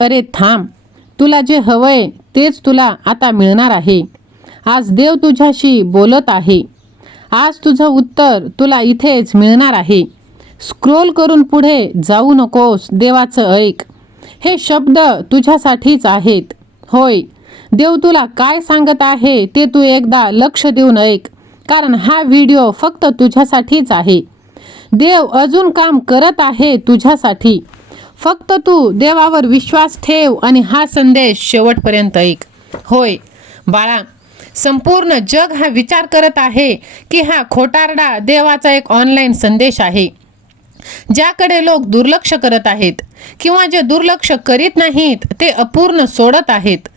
अरे थांब, तुला जे हवंय तेच तुला आता मिळणार आहे. आज देव तुझ्याशी बोलत आहे. आज तुझं उत्तर तुला इथेच मिळणार आहे. स्क्रोल करून पुढे जाऊ नकोस, देवाचं ऐक. हे शब्द तुझ्यासाठीच आहेत. होय, देव तुला काय सांगत आहे ते तू एकदा लक्ष देऊन ऐक, कारण हा व्हिडिओ फक्त तुझ्यासाठीच आहे. देव अजून काम करत आहे तुझ्यासाठी. फक्त तू देवावर विश्वास ठेव आणि हा संदेश शेवटपर्यंत ऐक. होय बाळा, संपूर्ण जग हा विचार करत आहे की हा खोटारडा देवाचा एक ऑनलाईन संदेश आहे, ज्याकडे लोक दुर्लक्ष करत आहेत किंवा जे दुर्लक्ष करीत नाहीत ते अपूर्ण सोडत आहेत.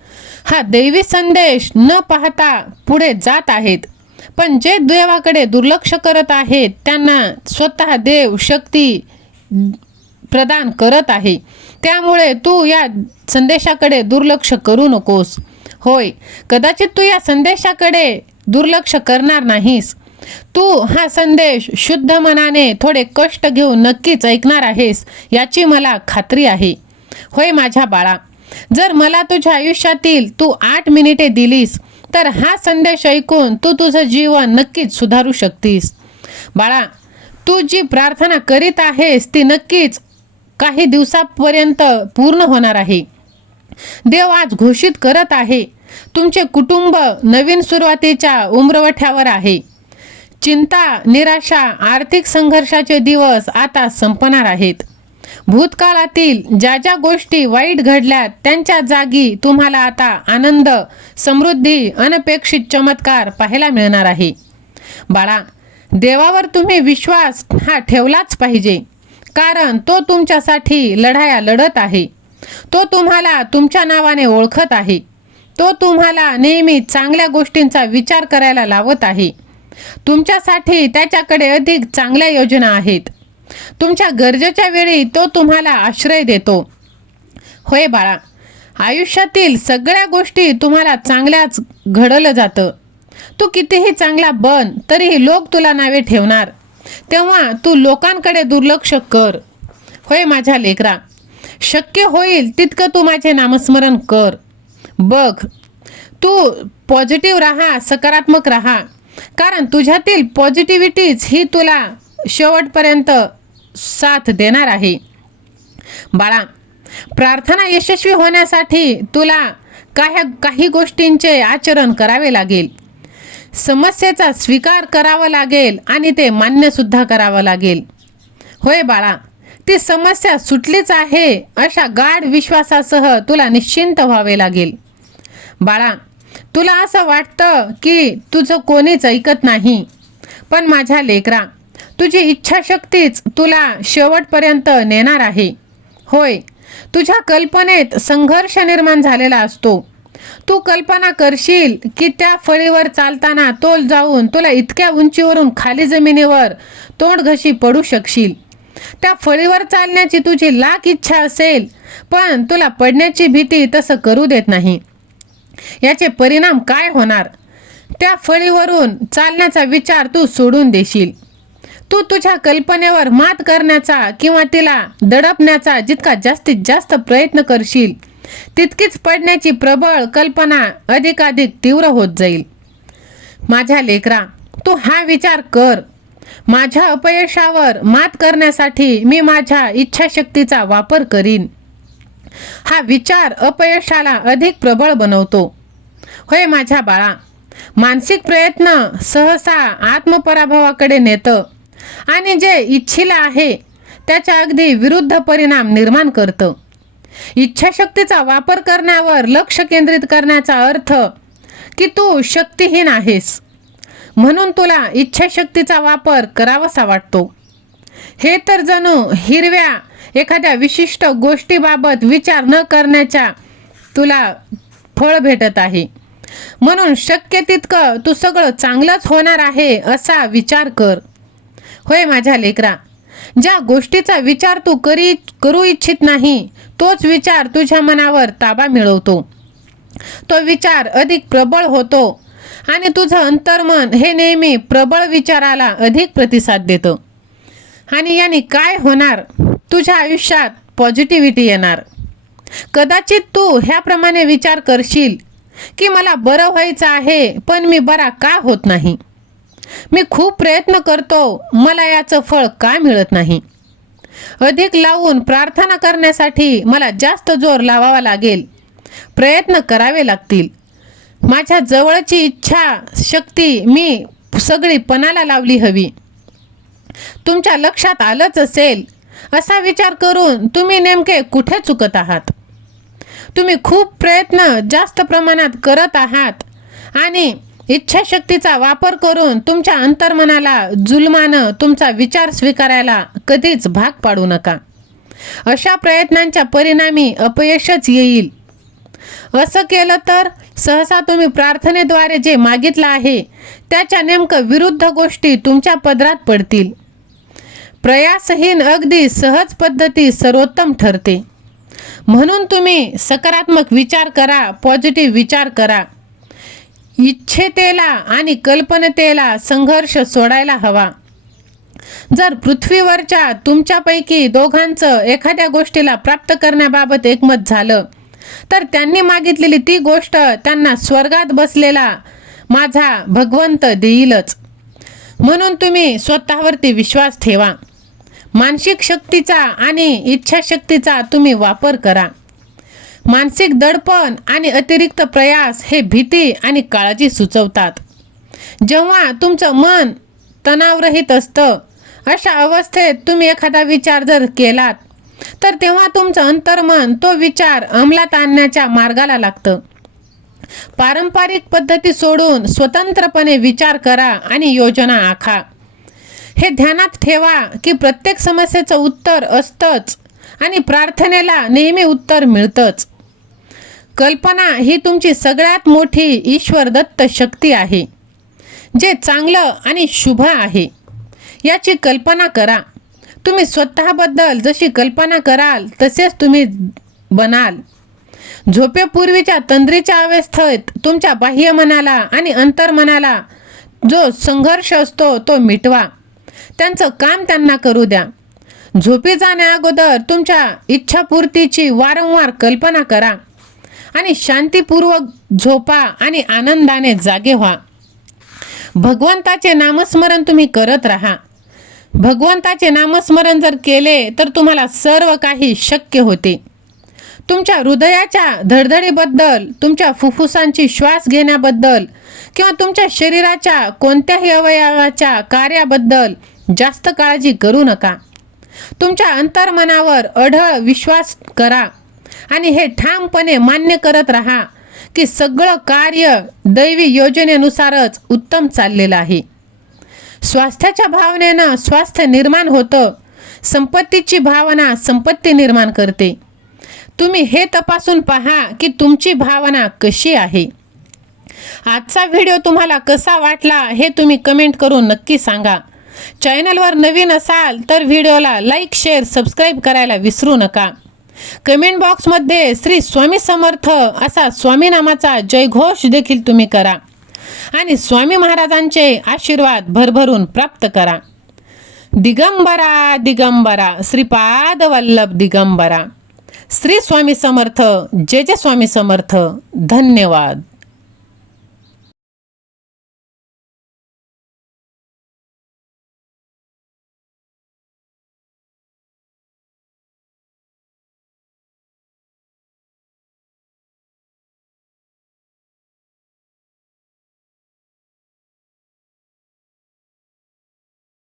हा दैवी संदेश न पाहता पुढे जात आहेत, पण जे देवाकडे दुर्लक्ष करत आहेत त्यांना स्वतः देव शक्ती प्रदान करत आहे. त्यामुळे तू या संदेशाकडे दुर्लक्ष करू नकोस. होय, कदाचित तू या संदेशाकडे दुर्लक्ष करणार नाहीस. तू हा संदेश शुद्ध मनाने थोडे कष्ट घेऊन नक्कीच ऐकणार आहेस, याची मला खात्री आहे. होय माझ्या बाळा, जर मला तुझ्या आयुष्यातील तू 8 मिनिटे दिलीस तर हा संदेश ऐकून तू तुझं जीवन नक्कीच सुधारू शकतीस. बाळा, तू जी प्रार्थना करीत आहेस ती नक्कीच काही दिवसापर्यंत पूर्ण होणार आहे. देव आज घोषित करत आहे, तुमचे कुटुंब नवीन सुरुवातीच्या उंबरवठ्यावर आहे. चिंता, निराशा, आर्थिक संघर्षाचे दिवस आता संपणार आहेत. भूतकाळातील ज्या ज्या गोष्टी वाईट घडल्यात त्यांच्या जागी तुम्हाला आता आनंद, समृद्धी, अनपेक्षित चमत्कार पाहायला मिळणार आहे. बाळा, देवावर तुम्ही विश्वास हा ठेवलाच पाहिजे, कारण तो तुमच्यासाठी लढाया लढत आहे. तो तुम्हाला तुमच्या नावाने ओळखत आहे. तो तुम्हाला नेहमी चांगल्या गोष्टींचा विचार करायला लावत आहे. तुमच्यासाठी त्याच्याकडे अधिक चांगल्या योजना आहेत. तुमच्या गरजेच्या वेळी तो तुम्हाला आश्रय देतो. होय बाळा, आयुष्यातील सगळ्या गोष्टी तुम्हाला चांगल्याच घडलं जातं. तू कितीही चांगला बन तरीही लोक तुला नावे ठेवणार, तेव्हा तू लोकांकडे दुर्लक्ष कर. होय माझ्या लेकरा, शक्य होईल तितकं तू माझे नामस्मरण कर. बघ, तू पॉझिटिव्ह राहा, सकारात्मक राहा, कारण तुझ्यातील पॉझिटिव्हिटीच ही तुला शेवटपर्यंत साथ देणार आहे. बाळा, प्रार्थना यशस्वी होण्यासाठी तुला काही गोष्टींचे आचरण करावे लागेल. समस्येचा स्वीकार करावा लागेल आणि ते मान्य सुद्धा करावं लागेल. होय बाळा, ती समस्या सुटलीच आहे अशा गाढ विश्वासासह तुला निश्चिंत व्हावे लागेल. बाळा, तुला असं वाटतं की तुझं कोणीच ऐकत नाही, पण माझ्या लेकरा, तुझी इच्छाशक्तीच तुला शेवटपर्यंत नेणार आहे. होय, तुझ्या कल्पनेत संघर्ष निर्माण झालेला असतो. तू कल्पना करशील की त्या फळीवर चालताना तोल जाऊन तुला इतक्या उंचीवरून खाली जमिनीवर तोंडघशी पडू शकशील. त्या फळीवर चालण्याची तुझी लाख इच्छा असेल, पण तुला पडण्याची भीती तसं करू देत नाही. याचे परिणाम काय होणार? त्या फळीवरून चालण्याचा विचार तू सोडून देशील. तू तुझ्या कल्पनेवर मात करण्याचा किंवा तिला दडपण्याचा जितका जास्तीत जास्त प्रयत्न करशील, तितकीच पडण्याची प्रबळ कल्पना अधिकाधिक तीव्र होत जाईल. माझ्या लेकरा, तू हा विचार कर, माझ्या अपयशावर मात करण्यासाठी मी माझ्या इच्छाशक्तीचा वापर करीन. हा विचार अपयशाला अधिक प्रबळ बनवतो. होय माझ्या बाळा, मानसिक प्रयत्न सहसा आत्मपराभवाकडे नेतं आणि जे इच्छिला आहे त्याच्या अगदी विरुद्ध परिणाम निर्माण करतं. इच्छाशक्तीचा वापर करण्यावर लक्ष केंद्रित करण्याचा अर्थ की तू शक्तिहीन आहेस, म्हणून तुला इच्छाशक्तीचा वापर करावासा वाटतो. हे तर जणू हिरव्या एखाद्या विशिष्ट गोष्टीबाबत विचार न करण्याच्या तुला फळ भेटत आहे. म्हणून शक्य तितकं तू सगळं चांगलंच होणार आहे असा विचार कर. होय माझ्या लेकरा, ज्या गोष्टीचा विचार तू करू इच्छित नाही तोच विचार तुझ्या मनावर ताबा मिळवतो. तो विचार अधिक प्रबळ होतो आणि तुझं अंतर्मन हे नेहमी प्रबळ विचाराला अधिक प्रतिसाद देतं. आणि याने काय होणार? तुझ्या आयुष्यात पॉझिटिव्हिटी येणार. कदाचित तू ह्याप्रमाणे विचार करशील की मला बरं व्हायचं आहे, पण मी बरा का होत नाही? मी खूप प्रयत्न करतो, मला याचं फळ का मिळत नाही? अधिक लावून प्रार्थना करण्यासाठी मला जास्त जोर लावावा लागेल, प्रयत्न करावे लागतील. माझ्या जवळची इच्छा शक्ती मी सगळी पणाला लावली हवी. तुमच्या लक्षात आलंच असेल, असा विचार करून तुम्ही नेमके कुठे चुकत आहात. तुम्ही खूप प्रयत्न जास्त प्रमाणात करत आहात आणि इच्छाशक्तीचा वापर करून तुमच्या अंतर्मनाला जुलमानं तुमचा विचार स्वीकारायला कधीच भाग पाडू नका. अशा प्रयत्नांच्या परिणामी अपयशच येईल. असं केलं तर सहसा तुम्ही प्रार्थनेद्वारे जे मागितलं आहे त्याच्या नेमकं विरुद्ध गोष्टी तुमच्या पदरात पडतील. प्रयासहीन अगदी सहज पद्धती सर्वोत्तम ठरते. म्हणून तुम्ही सकारात्मक विचार करा, पॉझिटिव्ह विचार करा. इच्छेतेला आणि कल्पनेतेला संघर्ष सोडायला हवा. जर पृथ्वीवरच्या तुमच्यापैकी दोघांचं एखाद्या गोष्टीला प्राप्त करण्याबाबत एकमत झालं तर त्यांनी मागितलेली ती गोष्ट त्यांना स्वर्गात बसलेला माझा भगवंत देईलच. म्हणून तुम्ही स्वतःवरती विश्वास ठेवा. मानसिक शक्तीचा आणि इच्छाशक्तीचा तुम्ही वापर करा. मानसिक दडपण आणि अतिरिक्त प्रयास हे भीती आणि काळजी सुचवतात. जेव्हा तुमचं मन तणावरहित असतं, अशा अवस्थेत तुम्ही एखादा विचार जर केलात तर तेव्हा तुमचं अंतर्मन तो विचार अंमलात आणण्याच्या मार्गाला लागतं. पारंपरिक पद्धती सोडून स्वतंत्रपणे विचार करा आणि योजना आखा. हे ध्यानात ठेवा की प्रत्येक समस्येचं उत्तर असतंच आणि प्रार्थनेला नेहमी उत्तर मिळतंच. कल्पना ही तुमची सगळ्यात मोठी ईश्वर दत्त शक्ती आहे. जे चांगलं आणि शुभ आहे याची कल्पना करा. तुम्ही स्वतःबद्दल जशी कल्पना कराल तसेच तुम्ही बनाल. झोपेपूर्वीच्या तंद्रीच्या अवस्थेत तुमच्या बाह्य मनाला आणि अंतर्मनाला जो संघर्ष असतो तो मिटवा. त्यांचं काम त्यांना करू द्या. झोपी जाण्याअगोदर तुमच्या इच्छापूर्तीची वारंवार कल्पना करा आणि शांतीपूर्वक झोपा आणि आनंदाने जागे व्हा. भगवंताचे नामस्मरण तुम्ही करत राहा. भगवंताचे नामस्मरण जर केले तर तुम्हाला सर्व काही शक्य होते. तुमच्या हृदयाच्या धडधडीबद्दल, तुमच्या फुफ्फुसांची श्वास घेण्याबद्दल किंवा तुमच्या शरीराच्या कोणत्याही अवयवाच्या कार्याबद्दल जास्त काळजी करू नका. तुमच्या अंतर्मनावर अढळ विश्वास करा आणि हे ठामपणे मान्य करत राहा की सगळं कार्य दैवी योजनेनुसारच उत्तम चाललेलं आहे. स्वास्थ्याच्या भावनेनं स्वास्थ्य निर्माण होतं. संपत्तीची भावना संपत्ती निर्माण करते. तुम्ही हे तपासून पहा की तुमची भावना कशी आहे. आजचा व्हिडिओ तुम्हाला कसा वाटला हे तुम्ही कमेंट करून नक्की सांगा. चॅनलवर नवीन असाल तर व्हिडिओला लाईक, शेअर, सबस्क्राईब करायला विसरू नका. कमेंट बॉक्समध्ये श्री स्वामी समर्थ असा स्वामी नामाचा जयघोष देखील तुम्ही करा आणि स्वामी महाराजांचे आशीर्वाद भरभरून प्राप्त करा. दिगंबरा दिगंबरा श्रीपाद वल्लभ दिगंबरा. श्री स्वामी समर्थ. जय जय स्वामी समर्थ. धन्यवाद.